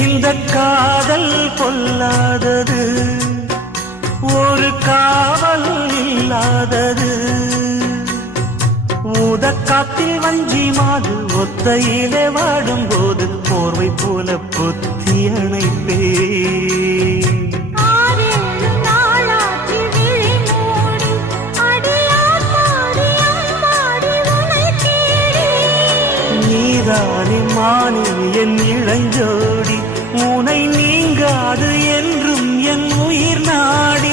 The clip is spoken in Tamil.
இந்த காதல் பொல்லாதது, ஒரு காவல் இல்லாதது. ஊதக்காத்தில் வஞ்சி மாது ஒத்தையிலே வாடும்போது போர்வை போல பொத்தி அணைப்பே. நீதானே மானே என் இளஞ்சோடி, உனை நீங்காது என்றும் என் உயிர் நாடி.